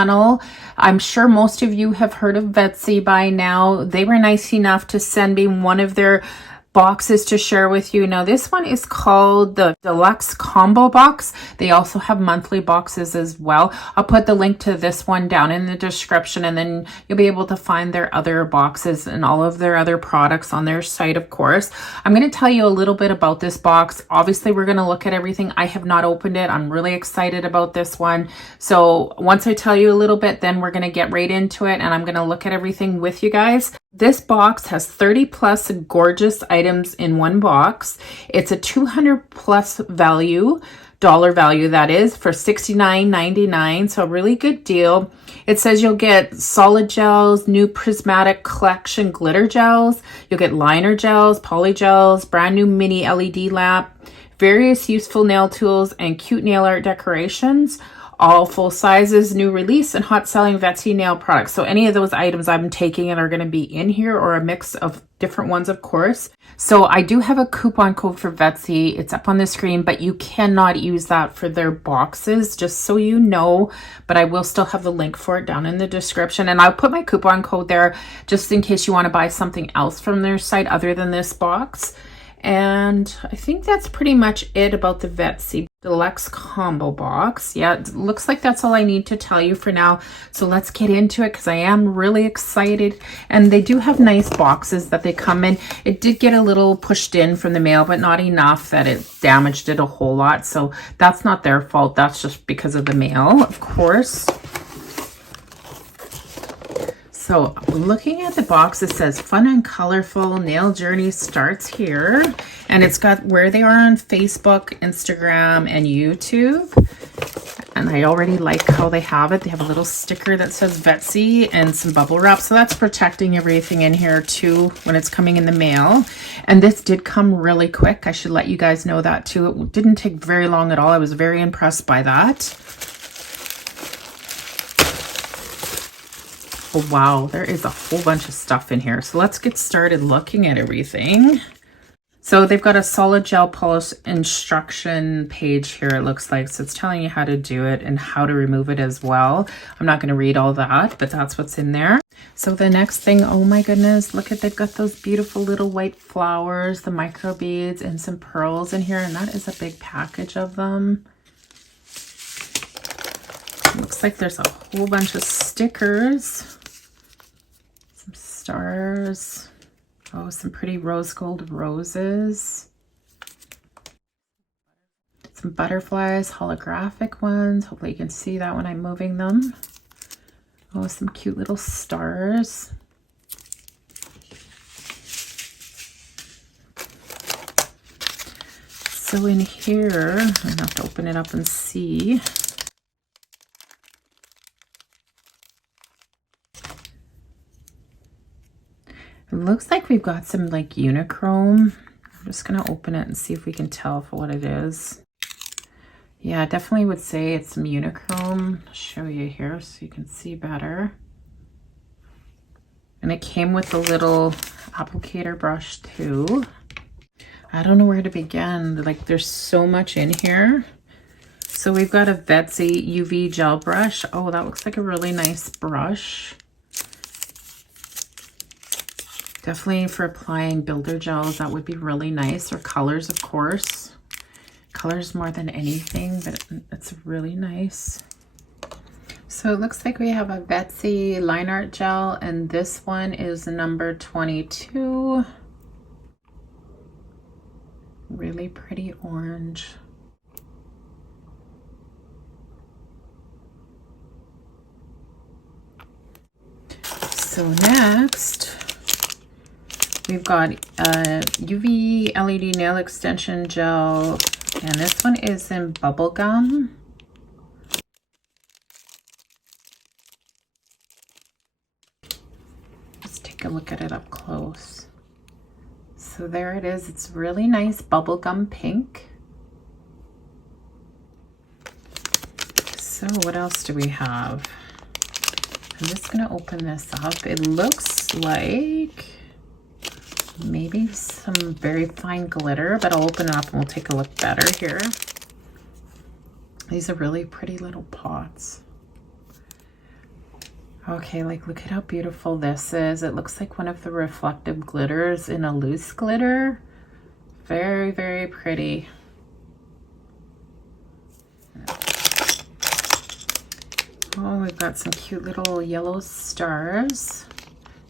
channel. I'm sure most of you have heard of Vetsy by now. They were nice enough to send me one of their boxes to share with you. Now this one is called the Deluxe Combo Box. They also have monthly boxes as well. I'll put the link to this one down in the description, and then you'll be able to find their other boxes and all of their other products on their site, of course. I'm going to tell you a little bit about this box. Obviously, we're going to look at everything. I have not opened it. I'm really excited about this one. So once I tell you a little bit, then we're going to get right into it, and I'm going to look at everything with you guys. This box has 30 plus gorgeous items in one box. It's a 200 plus dollar value, that is, for $69.99. So a really good deal. It says you'll get solid gels, new prismatic collection glitter gels. You'll get liner gels, poly gels, brand new mini LED lamp, various useful nail tools, and cute nail art decorations. All full sizes, new release, and hot selling Vetsy nail products. So any of those items I'm taking in are going to be in here, or a mix of different ones, of course. So I do have a coupon code for Vetsy. It's up on the screen, but you cannot use that for their boxes, just so you know. But I will still have the link for it down in the description. And I'll put my coupon code there just in case you want to buy something else from their site other than this box. And I think that's pretty much it about the Vettsy Deluxe Combo Box. Yeah, it looks like that's all I need to tell you for now. So let's get into it, because I am really excited. And they do have nice boxes that they come in. It did get a little pushed in from the mail, but not enough that it damaged it a whole lot. So that's not their fault. That's just because of the mail, of course. So looking at the box, it says fun and colorful nail journey starts here. And it's got where they are on Facebook, Instagram, and YouTube. And I already like how they have it. They have a little sticker that says Vetsy and some bubble wrap. So that's protecting everything in here too when it's coming in the mail. And this did come really quick. I should let you guys know that too. It didn't take very long at all. I was very impressed by that. Oh, wow, there is a whole bunch of stuff in here. So let's get started looking at everything. So they've got a solid gel polish instruction page here, it looks like. So it's telling you how to do it and how to remove it as well. I'm not going to read all that, but that's what's in there. So the next thing, oh my goodness, look at, they've got those beautiful little white flowers, the micro beads, and some pearls in here. And that is a big package of them. Looks like there's a whole bunch of stickers. Some stars. Oh, some pretty rose gold roses. Some butterflies, holographic ones. Hopefully you can see that when I'm moving them. Oh, some cute little stars. So in here, I'm gonna have to open it up and see. It looks like we've got some like unichrome. I'm just going to open it and see if we can tell for what it is. Yeah, I definitely would say it's some unichrome. I'll show you here so you can see better. And it came with a little applicator brush too. I don't know where to begin. Like, there's so much in here. So we've got a Vetsy UV gel brush. Oh, that looks like a really nice brush. Definitely for applying builder gels, that would be really nice. Or colors, of course. Colors more than anything, but it's really nice. So it looks like we have a Vetsy line art gel, and this one is number 22. Really pretty orange. So next, we've got a UV LED nail extension gel, and this one is in bubblegum. Let's take a look at it up close. So there it is. It's really nice bubblegum pink. So what else do we have? I'm just going to open this up. It looks like maybe some very fine glitter, but I'll open it up and we'll take a look better here. These are really pretty little pots. Okay, like look at how beautiful this is. It looks like one of the reflective glitters in a loose glitter. Very, very pretty. Oh, we've got some cute little yellow stars,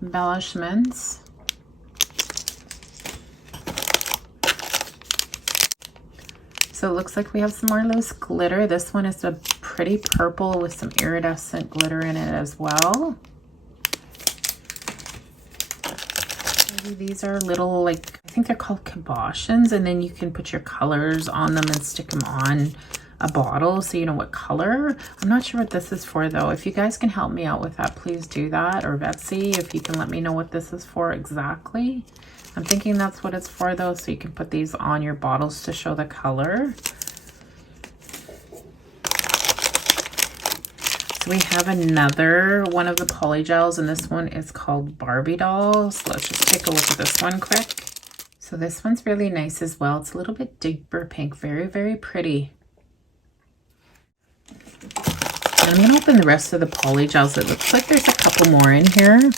embellishments. So it looks like we have some more loose glitter. This one is a pretty purple with some iridescent glitter in it as well. Maybe these are little, like, I think they're called cabochons, and then you can put your colors on them and stick them on a bottle so you know what color. I'm not sure what this is for though. If you guys can help me out with that, please do that. Or Vetsy, if you can let me know what this is for exactly. I'm thinking that's what it's for though, so you can put these on your bottles to show the color. So we have another one of the polygels, and this one is called Barbie dolls. So let's just take a look at this one quick. So this one's really nice as well. It's a little bit deeper pink, very, very pretty. I'm going to open the rest of the polygels. It looks like there's a couple more in here.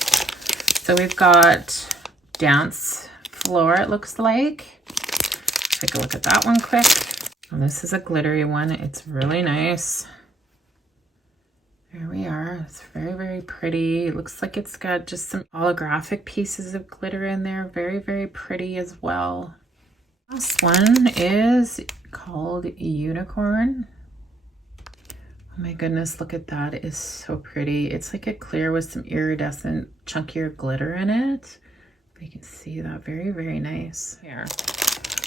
So we've got Dance Floor, it looks like. Take a look at that one quick. And this is a glittery one. It's really nice. There we are. It's very, very pretty. It looks like it's got just some holographic pieces of glitter in there. Very, very pretty as well. Last one is called Unicorn. Oh my goodness, look at that. It is so pretty. It's like a clear with some iridescent chunkier glitter in it. You can see that. Very, very nice. Here.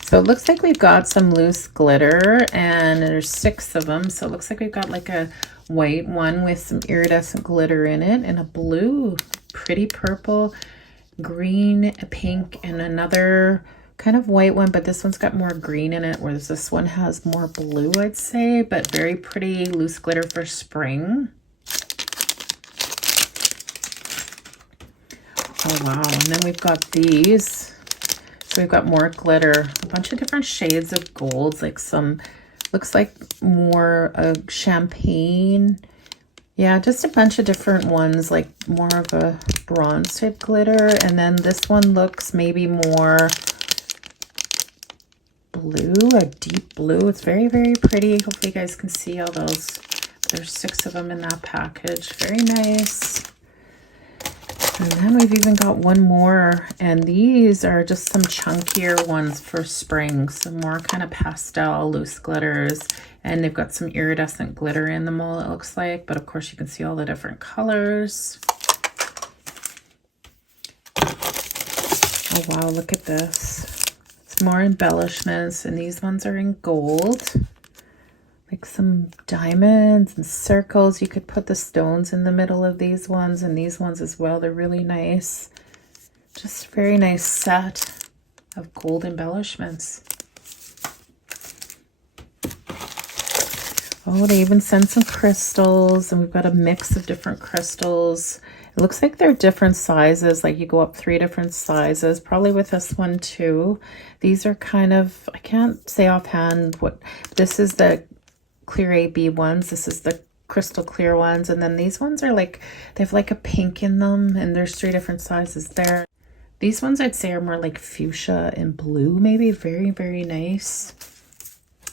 So it looks like we've got some loose glitter, and there's 6 of them. So it looks like we've got like a white one with some iridescent glitter in it, and a blue, pretty purple, green, pink, and another kind of white one, but this one's got more green in it, whereas this one has more blue, I'd say, but very pretty loose glitter for spring. Oh wow, and then we've got these. So we've got more glitter, a bunch of different shades of golds, like some, looks like more of champagne. Yeah, just a bunch of different ones, like more of a bronze type glitter. And then this one looks maybe more blue, a deep blue. It's very, very pretty. Hopefully you guys can see all those. There's 6 of them in that package. Very nice. And then we've even got one more, and these are just some chunkier ones for spring, some more kind of pastel loose glitters, and they've got some iridescent glitter in them all, it looks like, but of course you can see all the different colors. Oh wow, look at this. It's more embellishments, and these ones are in gold. Like some diamonds and circles. You could put the stones in the middle of these ones and these ones as well. They're really nice. Just very nice set of gold embellishments. Oh, they even sent some crystals, and we've got a mix of different crystals. It looks like they're different sizes, like you go up 3 different sizes, probably with this one too. These are kind of, I can't say offhand what, this is the clear AB ones, this is the crystal clear ones, and then these ones are like, they have like a pink in them, and there's 3 different sizes there. These ones I'd say are more like fuchsia and blue, maybe. Very, very nice.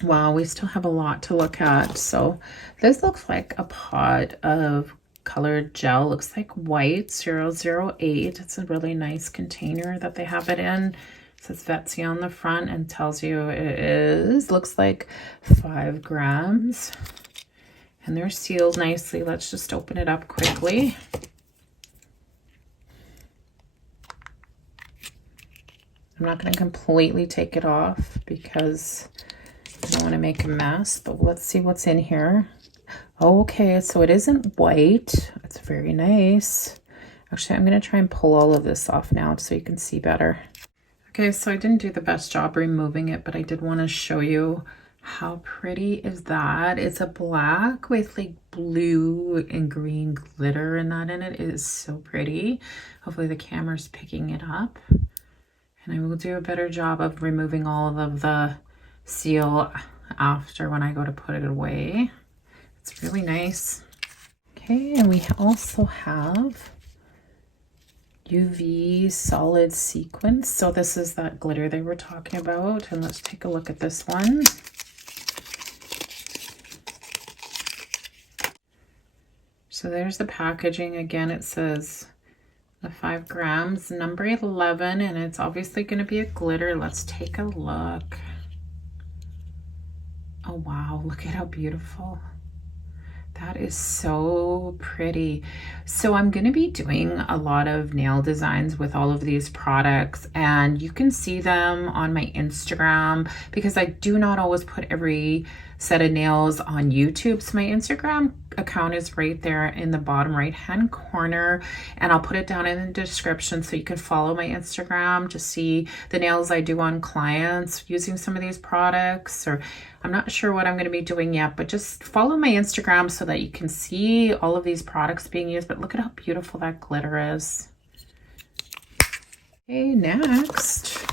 Wow, we still have a lot to look at. So this looks like a pot of colored gel. Looks like white 008. It's a really nice container that they have it in. It says Vetsy on the front and tells you it is, looks like 5 grams. And they're sealed nicely. Let's just open it up quickly. I'm not going to completely take it off because I don't want to make a mess, but let's see what's in here. Oh, okay, so it isn't white. It's very nice. Actually, I'm going to try and pull all of this off now so you can see better. Okay, so I didn't do the best job removing it, but I did want to show you how pretty is that. It's a black with like blue and green glitter and that in it. It is so pretty. Hopefully the camera's picking it up. And I will do a better job of removing all of the seal after when I go to put it away. It's really nice. Okay, and we also have UV solid sequence. So this is that glitter they were talking about. And let's take a look at this one. So there's the packaging. Again, it says the 5 grams, number 11, and it's obviously going to be a glitter. Let's take a look. Oh wow, look at how beautiful. That is so pretty. So I'm going to be doing a lot of nail designs with all of these products, and you can see them on my Instagram because I do not always put every set of nails on YouTube. So my Instagram account is right there in the bottom right hand corner, and I'll put it down in the description so you can follow my Instagram to see the nails I do on clients using some of these products. Or I'm not sure what I'm going to be doing yet, but just follow my Instagram so that you can see all of these products being used. But look at how beautiful that glitter is. Okay, next.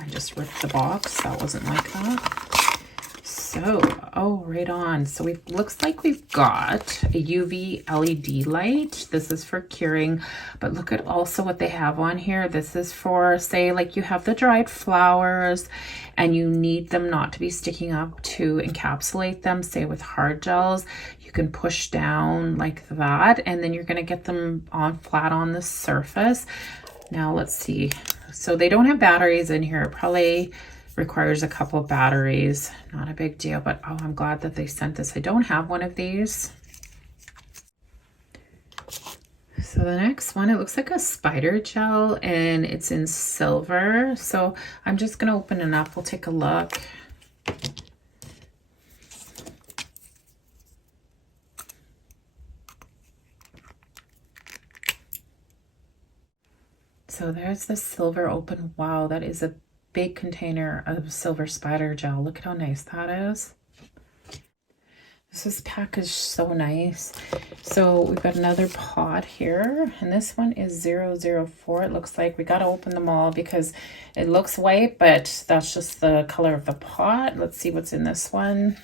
I just ripped the box. That wasn't like that. So, oh, right on. So we looks like we've got a UV LED light. This is for curing, but look at also what they have on here. This is for, say, like you have the dried flowers and you need them not to be sticking up to encapsulate them, say with hard gels. You can push down like that, and then you're going to get them on flat on the surface. Now let's see. So they don't have batteries in here. It probably requires a couple of batteries. Not a big deal, but oh, I'm glad that they sent this. I don't have one of these. So the next one, it looks like a spider gel and it's in silver. So I'm just going to open it up. We'll take a look. So there's the silver open. Wow, that is a big container of silver spider gel. Look at how nice that is. This is packaged so nice. So we've got another pot here, and this one is 004. It looks like we got to open them all because it looks white, but that's just the color of the pot. Let's see what's in this one.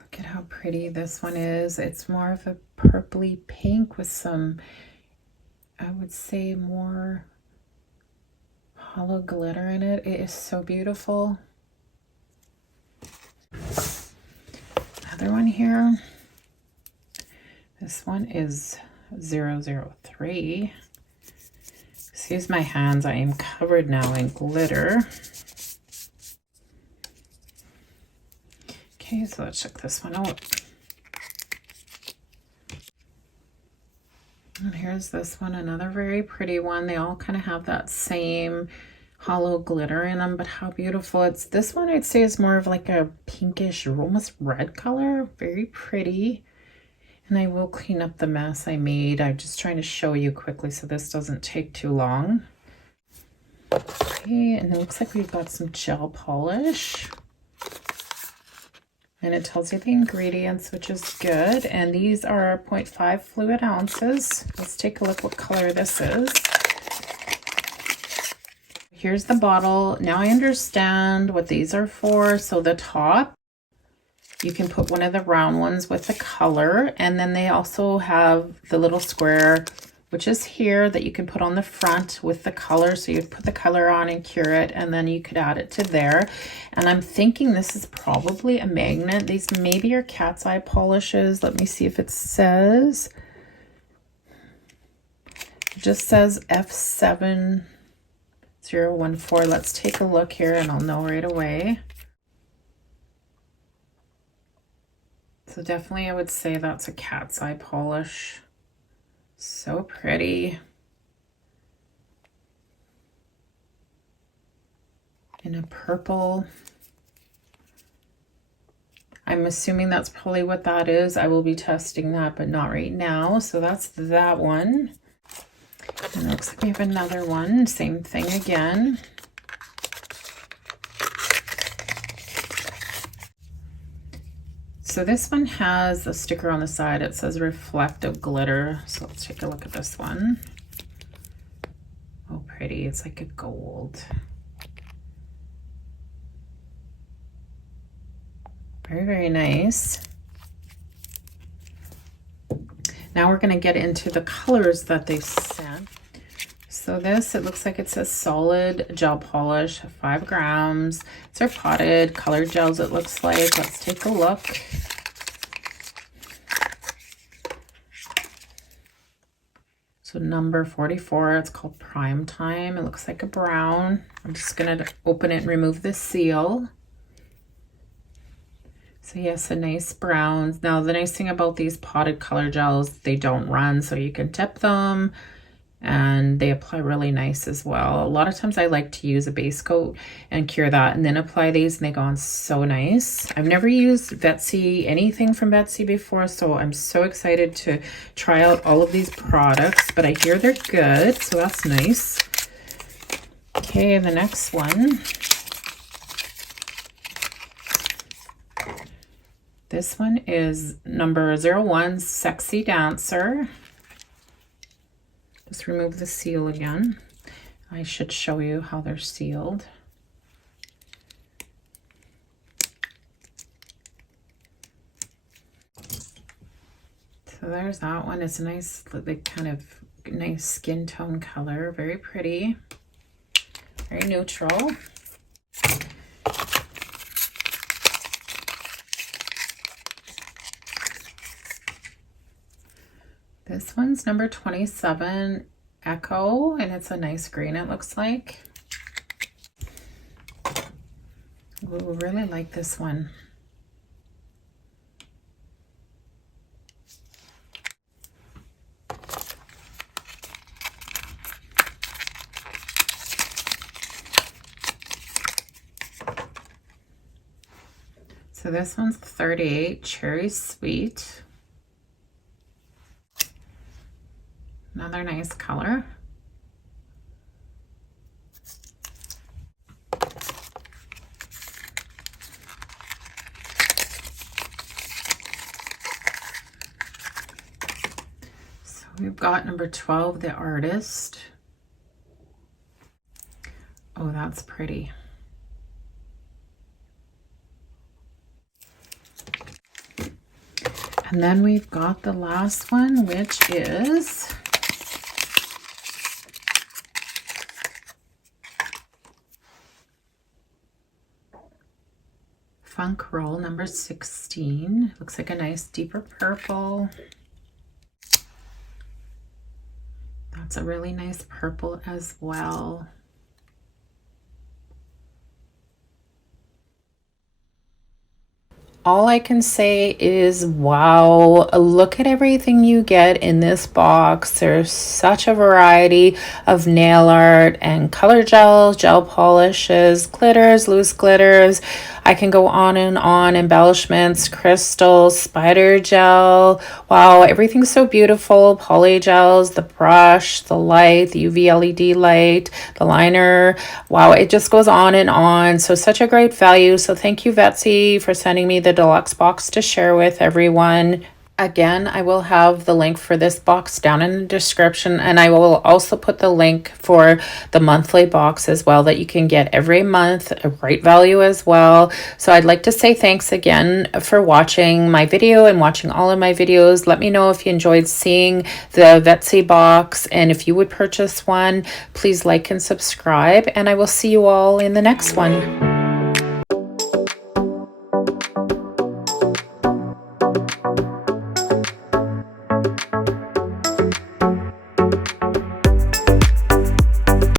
Look at how pretty this one is. It's more of a purpley pink with some, I would say, more hollow glitter in it. It is so beautiful. Another one here. This one is 003. Excuse my hands, I am covered now in glitter. Okay, so let's check this one out. And here's this one, another very pretty one. They all kind of have that same hollow glitter in them, but how beautiful. It's this one I'd say is more of like a pinkish, almost red color. Very pretty. And I will clean up the mess I made. I'm just trying to show you quickly so this doesn't take too long. Okay, and it looks like we've got some gel polish. And it tells you the ingredients, which is good. And these are 0.5 fluid ounces. Let's take a look what color this is. Here's the bottle. Now I understand what these are for. So the top, you can put one of the round ones with the color. And then they also have the little square, which is here, that you can put on the front with the color. So you'd put the color on and cure it, and then you could add it to there. And I'm thinking this is probably a magnet. These maybe are cat's eye polishes. Let me see if it says. It just says F7014. Let's take a look here and I'll know right away. So definitely I would say that's a cat's eye polish. So pretty. In a purple. I'm assuming that's probably what that is. I will be testing that, but not right now. So that's that one. And it looks like we have another one. Same thing again. So this one has a sticker on the side. It says reflective glitter. So let's take a look at this one. Oh, pretty. pretty. It's like a gold. Very, very nice. Now we're going to get into the colors that they sent. So this, it looks like it's a solid gel polish, 5 grams. It's our potted colored gels, it looks like. Let's take a look. So number 44, it's called Prime Time. It looks like a brown. I'm just going to open it and remove the seal. So yes, a nice brown. Now the nice thing about these potted color gels, they don't run, so you can dip them and they apply really nice as well. A lot of times I like to use a base coat and cure that and then apply these, and they go on so nice. I've never used Vetsy, anything from Vetsy before, so I'm so excited to try out all of these products, but I hear they're good, so that's nice. Okay, the next one. This one is number 01, Sexy Dancer. Just remove the seal again. I should show you how they're sealed. So there's that one. It's a nice, like, kind of nice skin tone color. Very pretty. Very neutral. This one's number 27, Echo, and it's a nice green, it looks like. Ooh, really like this one. So this one's 38, Cherry Sweet. Another nice color. So we've got number 12, The Artist. Oh, that's pretty. And then we've got the last one, which is Funk Roll number 16. Looks like a nice deeper purple. That's a really nice purple as well. All I can say is, wow, look at everything you get in this box. There's such a variety of nail art and color gels, gel polishes, glitters, loose glitters. I can go on and on. Embellishments, crystals, spider gel. Wow, everything's so beautiful. Poly gels, the brush, the light, the UV LED light, the liner. Wow, it just goes on and on. So such a great value. So thank you, Vetsy, for sending me the deluxe box to share with everyone. Again, I will have the link for this box down in the description, and I will also put the link for the monthly box as well that you can get every month, a great value as well. So I'd like to say thanks again for watching my video and watching all of my videos. Let me know if you enjoyed seeing the Vetsy box, and if you would purchase one, please like and subscribe, and I will see you all in the next one.